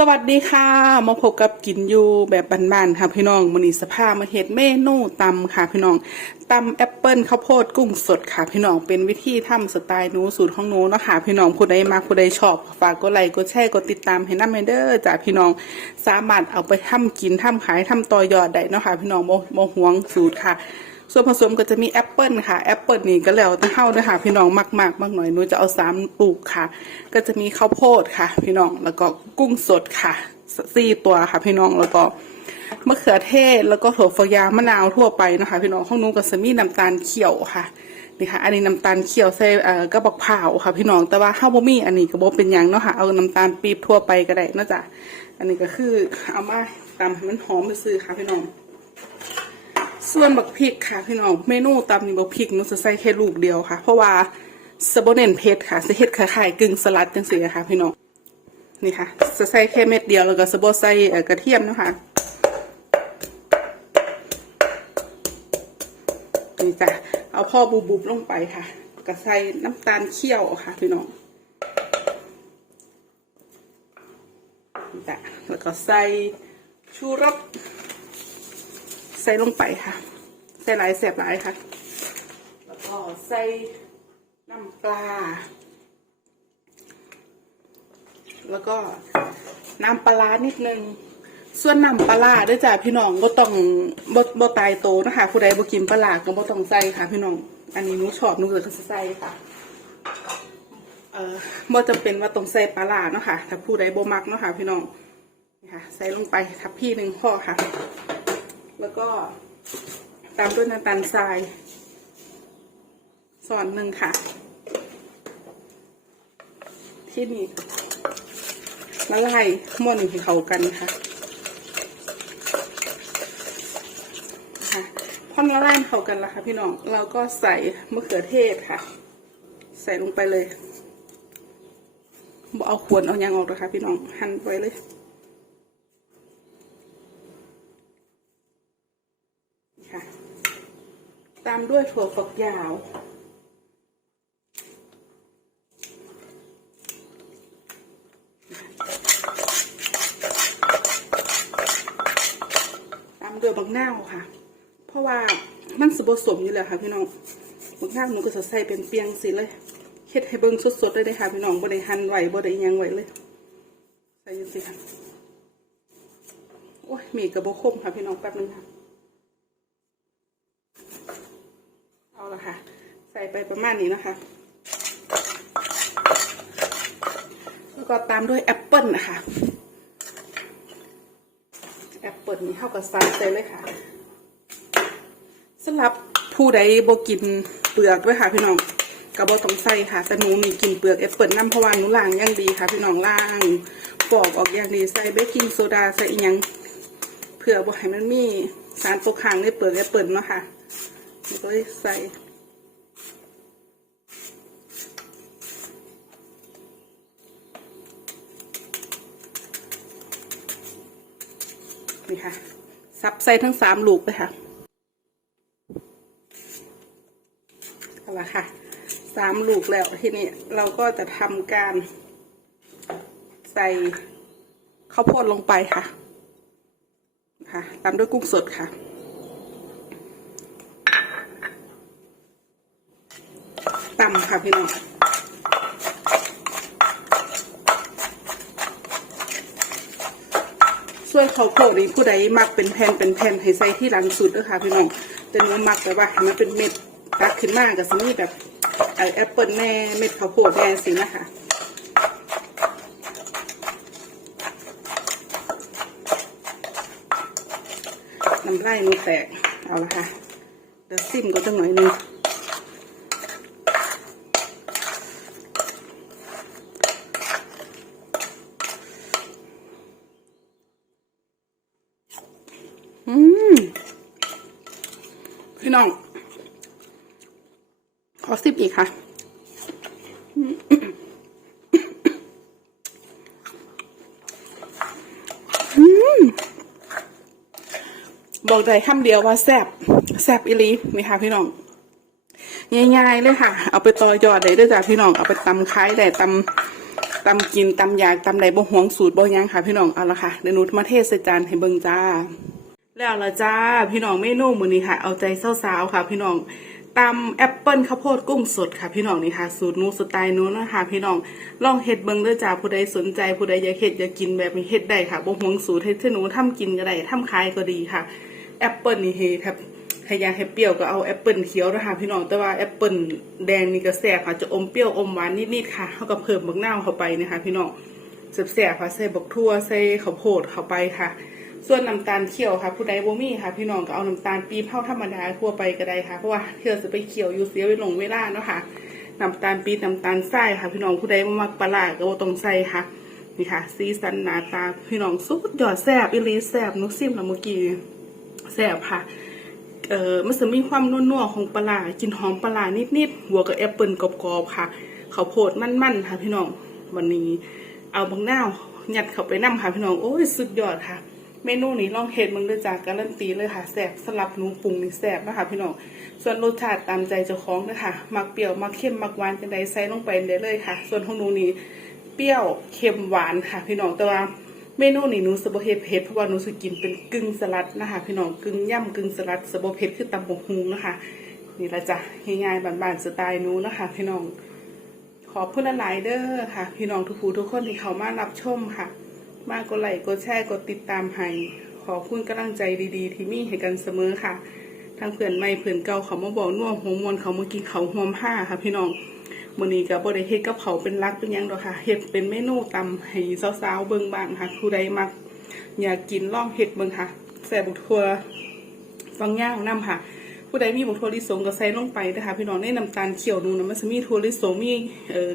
สวัสดีค่ะมาพบกับกินอยู่แบบบ้านๆค่ะพี่น้องมันนี้สภามาเฮ็ดเมนูตำค่ะพี่น้องตำแอปเปิลข้าวโพดกุ้งสดค่ะพี่น้องเป็นวิธีทำสไตล์นู้สูตรของนูเนาะค่ะพี่น้องผู้ใดมาผู้ใดชอบฝากกดไลค์กดแชร์กดติดตามให้น้ำเด้อจ้าพี่น้องสามารถเอาไปทำกินทำขายทำต่อยอดได้เนาะค่ะพี่น้องโมโมหวงสูตรค่ะ ส่วนผสมก็จะมีแอปเปิลค่ะแอปเปิลนี่ก็แล้วแต่เฮาด้วยค่ะพี่น้องมากมากๆมากหน่อยหนูจะเอาสามลูกค่ะ ก็จะมีข้าวโพดค่ะ พี่น้องแล้วก็กุ้งสดค่ะสี่ตัวค่ะพี่น้องแล้วก็มะเขือเทศแล้วก็ถั่วฝักยาวมะนาวทั่วไปนะคะ พี่น้องของหนูก็จะมีน้ำตาลเขียวค่ะนี่ค่ะอันนี้น้ำตาลเขียวใส่เอ่อกระบอกเผาค่ะ พี่น้องแต่ว่าเฮาบ่มีอันนี้ก็บ่เป็นยังเนาะค่ะเอาน้ำตาลปี๊บทั่วไปก็ได้นาะจ้ะอันนี้ก็คือเอามาตำให้มันหอมซื่อค่ะพี่น้อง ส่วนบักพริกค่ะพี่น้องเมนูตำนี่บักพริกหนูจะใส่แค่ลูกเดียวค่ะ เพราะว่าสะบเน้นเผ็ดค่ะจะเฮ็ดคล้ายๆกึ่งสลัดจังซี่ค่ะ พี่น้องนี่ค่ะจะใส่แค่เม็ดเดียวแล้วก็สะบใส่กระเทียมนะคะนี่จ้ะเอาพ่อบุบๆลงไปค่ะก็ใส่น้ำตาลเคี่ยวค่ะ พี่น้องนี่จ้ะแล้วก็ใส่ชูรส ส่ลงไปค่ะ ใส่หลายแสบหลายค่ะ แล้วก็ใส่น้ำปลา แล้วก็น้ำปลานิดนึง ส่วนน้ำปลาด้วยจ้ะพี่น้องก็ต้องบ่บ่ตายโตนะคะผู้ใดบ่กินปลาร้าก็บ่ต้องใส่ค่ะ พี่น้อง อันนี้หนูชอบหนูเลยก็จะใส่ค่ะเอ่อบ่จำเป็นว่าต้องใส่ปลาร้าเนาะค่ะ ถ้าผู้ใดบ่มักเนาะค่ะ พี่น้องนะค่ะใส่ลงไปทับพี่หนึ่งพ่อค่ะ แล้วก็ตามด้วยน้ำตาลทรายส่วนหนึ่งค่ะ ที่นี่ละลายม่วนเข้ากันค่ะค่ะพอละลายเข้ากันแล้วค่ะพี่น้อง เราก็ใส่มะเขือเทศค่ะ ใส่ลงไปเลยบ่เอาขวนเอายางออกเลยค่ะพี่น้องหั่นไว้เลย ค่ะ ตามด้วยถั่วฝักยาว ตามด้วยบักนาวค่ะ เพราะว่ามันสผสมอยู่แล้วค่ะพี่น้องบักนาวหนูก็จะใส่เป็นเปียงสิเลยเฮ็ดให้เบิ่งสดๆเลยได้ค่ะพี่น้องบ่ได้หั่นไหวบ่ได้ยังไหวเลย ใส่จังซี่ค่ะ โอ้ยมีกระบอกคมค่ะพี่น้องแป๊บนึงค่ะ เอาละ ค่ะ ใส่ไปประมาณนี้นะคะ แล้วก็ตามด้วยแอปเปิลนะคะ แอปเปิลนี่เข้ากับใส่ใส่เลยค่ะสำหรับผู้ใดโบกินเปลือกด้วยค่ะพี่น้องกระบอกต้องใส่ค่ะแต่หนูมีกินเปลือกแอปเปิลน้ำพะว่าหนูล้างอย่างดีค่ะ พี่น้องล้างปอกออกอย่างดีใส่เบกกิ้งโซดาใส่อีหยังเผื่อบ่ให้มันมีสารตกค้างในเปลือกแอปเปิลเนาะค่ะแล้วก็ใส่ นี่ค่ะซับใส่ทั้งสามลูกเลยค่ะเอาละค่ะสามลูกแล้วทีนี้เราก็จะทำการ ใส่ข้าวโพดลงไปค่ะ ค่ะตามด้วยกุ้งสดค่ะตำค่ะพี่น้อง ส่วนข้าวโพดนี่ผู้ใดมักเป็นแผ่นเป็นแผ่นให้ใส่ที่หลังสุดเด้อค่ะพี่น้องแต่หนูมักแบบว่าให้มันเป็นเม็ดตักขึ้นมากับสมีแบบแอปเปิลแน่เม็ดข้าวโพดแน่สินะคะน้ำลายหนูแตกเอาละค่ะเดี๋ยวซิมก็จะหน่อยนึง พี่น้อง ขอสิบอีกค่ะบอกได้คำเดียวว่าแซบแซบอีลีนี่ค่ะพี่น้องง่ายๆเลยค่ะ เอาไปต่อยอดได้ด้วยจ้ะพี่น้อง เอาไปตำคล้ายได้ตำตำกินตำอยากตำใดบ่หวงสูตรบ่ยังค่ะ พี่น้อง เอาละค่ะเดี๋ยวหนูมาเทใส่จานให้เบิ่งจ้า แล้วละจ้าพี่น้องเมนูมือนี้ค่ะ เอาใจสาวๆค่ะ พี่น้องตำแอปเปิลข้าวโพดกุ้งสดค่ะ พี่น้องนี่ค่ะ สูตรนูสไตล์นู้นนะคะพี่น้องลองเฮ็ดเบิ่งเด้อจ้าผู้ใดสนใจผู้ใดอยากเฮ็ดอยากกินแบบนี้เฮ็ดได้ค่ะบ่หวงสูตรเฮ็ดให้หนูทำกินก็ได้ทำขายก็ดีค่ะแอปเปิลนี่เฮ็ดครับถ้าอยากให้เปรี้ยวก็เอาแอปเปิลเขียวนะคะพี่น้องแต่ว่าแอปเปิลแดงนี่ก็แซ่บค่ะจะอมเปรี้ยวอมหวานนิดๆค่ะเฮาก็เพิ่มบักนาวเข้าไปนะคะ พี่น้องแซ่บๆค่ะใส่บักทั่วใส่ข้าวโพดเข้าไปค่ะ ส่วนน้ำตาลเคี่ยวค่ะ ผู้ใดบ่มีค่ะ พี่น้องก็เอาน้ำตาลปี๊บเท่าธรรมดาทั่วไปก็ได้ค่ะ เพราะว่าเที่ยวจะไปเคี่ยวอยู่เสียเวลงเวลาเนาะค่ะน้ำตาลปี๊บน้ำตาลทรายค่ะ พี่น้องผู้ใดบ่มักปลาร้าก็บ่ต้องใส่ค่ะนี่ค่ะ สีสันหน้าตาพี่น้องสุดยอดแซ่บอีหลีแซ่บนุซิมล้วเมื่อกี้แซ่บค่ะเอ่อมันจะมีความนัวๆของปลาร้ากลินหอมปลาร้านิดๆบวกกับแอปเปิลกรอบๆค่ะข้าวโพดมันๆค่ะ พี่น้องวันนี้ เอาบางหน้าวยัดเข้าไปน้ำค่ะ พี่น้องโอ้ยสุดยอดค่ะ เมนูนี้ลองเฮ็ดมึงด้วยจากการันตีเลยค่ะแซ่บสลับหนูปรุงนี่แซ่บนะคะพี่น้องส่วนรสชาติตามใจเจ้าของนะคะมักเปรี้ยวมักเค็มมักหวานจังใดใส่ลงไปได้เลยค่ะ ส่วนของหนูนี่เปรี้ยวเค็มหวานค่ะ พี่น้องแต่ว่าเมนูนี้หนูสบเฮ็ดเผ็ดเพราะว่าหนูสกินเป็นกึ่งสลัดนะคะพี่น้องกึ่งย่ำกึ่งสลัดสบเผ็ดคือตำบกฮุงนะคะนี่ละจ้ะง่ายๆบานๆสไตล์หนูนะคะ พี่น้องขอบคุณหลายเด้อค่ะ พี่น้องทุกผู้ทุกคนที่เขามารับชมค่ะ มากกดไลค์กดแชร์กดติดตามให้ขอคุณกำลังใจดีๆ ที่มีให้กันเสมอค่ะทางเพื่อนใหม่เพื่อนเก่าเขามาบอกน่วงหัวมวนเขามากินเขาหอมผ้าค่ะ พี่น้องมื้อนี้ก็บ่ได้เฮ็ดกับเขาเป็นรักเป็นยังดอกค่ะเฮ็ดเป็นเมนูตำให้สาวๆเบิ่งบ้างค่ะผู้ใดมักอยากกินลองเฮ็ดเบิ่งค่ะแซ่บุกทัวฟังย่างน้ำค่ะ ผู้ใดมีบุกถั่วลิสงก็ใส่ลงไปนะคะพี่น้องในน้ำตาลเขียวนูนะมันจะมีถั่วลิสงมีเอ่อ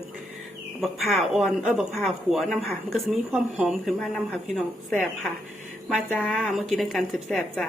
บักผ่าอ่อนเออบักผ่าขัวน้ำค่ะ มันก็จะมีความหอมขึ้นมาน้ำค่ะพี่น้องแสบค่ะ มาจ้าเมื่อกี้ในการแซ่บๆจ้า